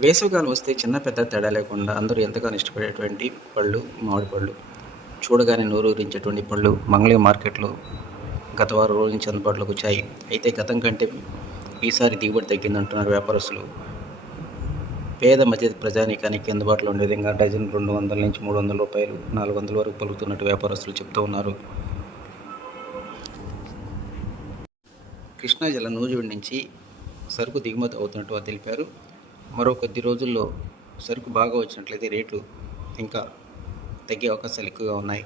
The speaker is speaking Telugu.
వేసవికాలం వస్తే చిన్న పెద్ద తేడా లేకుండా అందరూ ఎంతగానో ఇష్టపడేటువంటి పళ్ళు మామిడి పళ్ళు. చూడగానే నోరూరించేటువంటి పళ్ళు మంగళగిరి మార్కెట్‌లో గత వారం రోజుల నుంచి అందుబాటులోకి వచ్చాయి. అయితే గతం కంటే ఈసారి దిగుబడి తగ్గిందంటున్నారు వ్యాపారస్తులు. పేద మధ్య ప్రజానీకానికి అందుబాటులో ఉండే విధంగా డజన్ 200 నుంచి రూ. 300, 400 వరకు పలుకుతున్నట్టు వ్యాపారస్తులు చెబుతూ ఉన్నారు. కృష్ణా జిల్లా నూజివీడు నుంచి సరుకు దిగుమతి అవుతున్నట్టు వారు తెలిపారు. మరో కొద్ది రోజుల్లో సరుకు బాగా వచ్చినట్లయితే రేట్లు ఇంకా తగ్గే అవకాశాలు ఎక్కువగా ఉన్నాయి.